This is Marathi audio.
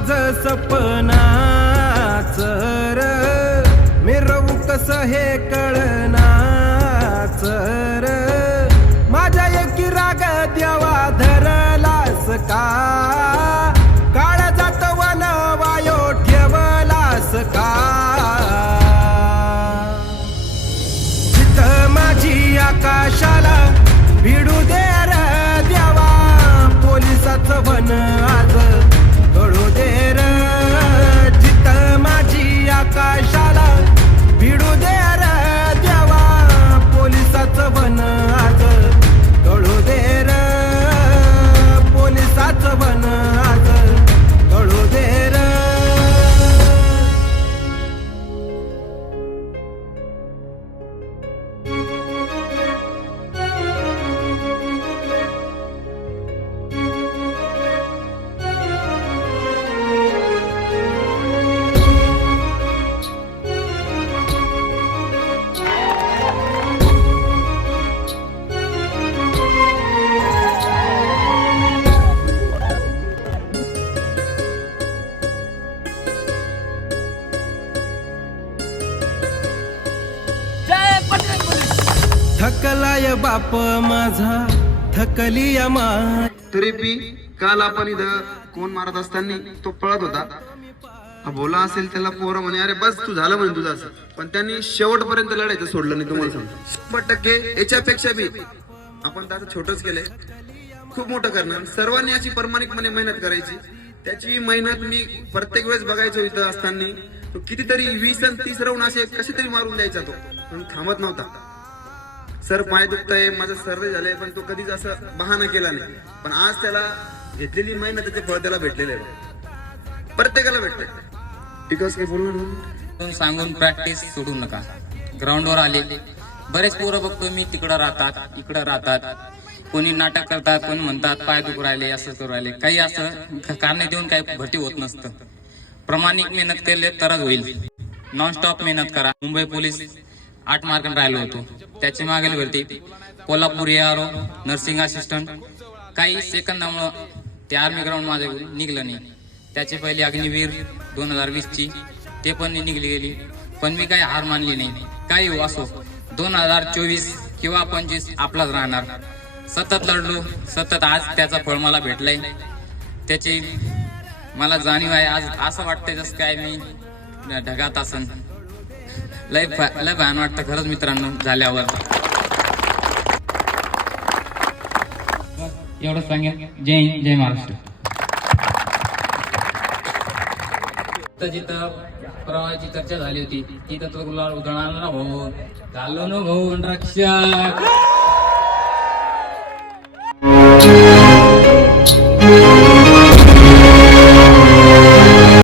माझ सपनाच र. मिरवू कस हे कळ थकलाय बाप माझा थकली या तरी बी काल आपण इथं कोण मारत असताना तो पळत होता. हा बोला असेल त्याला पोरं म्हणे अरे बस तू झालं म्हणे तुझं असं. पण त्यांनी शेवटपर्यंत लढायचं सोडलं नाही तुम्हाला सांगतो. शंभर टक्के याच्यापेक्षा बी आपण तर आता छोटच केलंय. खूप मोठं करणार. सर्वांनी याची प्रामाणिकपणे मेहनत करायची. त्याची मेहनत मी प्रत्येक वेळेस बघायचो इथं असताना. तो कितीतरी वीस आणि तीस राऊंड असे कसे तरी मारून द्यायचा तो. पण थांबत नव्हता. सर पाय दुखतंय माझं सर्वे झालंय पण तो कधीच असं बहाना केला नाही. पण आज त्याला घेतलेली मेहनतीचे फळ त्याला भेटलेलं आहे प्रत्येकाला भेटतंय. बिकॉज मी बोलून सांगून प्रॅक्टिस सोडू नका. ग्राउंडवर आले. बरेच पोरं बघतो मी तिकडं राहतात इकडं राहतात. कोणी नाटक करतात कोणी म्हणतात पाय दुखू राहिले असं करू राहिले. काही असं कारणे देऊन काही भरती होत नसतं. प्रामाणिक मेहनत केले तरच होईल. नॉन स्टॉप मेहनत करा. मुंबई पोलीस आठ मार्कन राहिलो होतो. त्याची मागील भरती Kolhapur A R O nursing assistant काही सेकंदामुळं ते आर्मी ग्राउंड माझ्याकडून निघलं नाही. त्याची पहिली अग्निवीर दोन हजार वीसची ते पण निघली गेली. पण मी काही हार मानली नाही. काही हो असो दोन हजार चोवीस किंवा पंचवीस आपलाच राहणार. सतत लढलो सतत आज त्याचं फळ मला भेटलंय. त्याची मला जाणीव आहे आज असं वाटतंय जसं काय मी ढगात असन. लय लय भान वाटतं खरंच मित्रांनो झाल्यावर. एवढं सांगेल जय जय महाराष्ट्र. जिथं प्रवाहाची चर्चा झाली होती तिथं तो गुलाल उधळणार ना भाऊ. झालो ना भाऊ रक्षा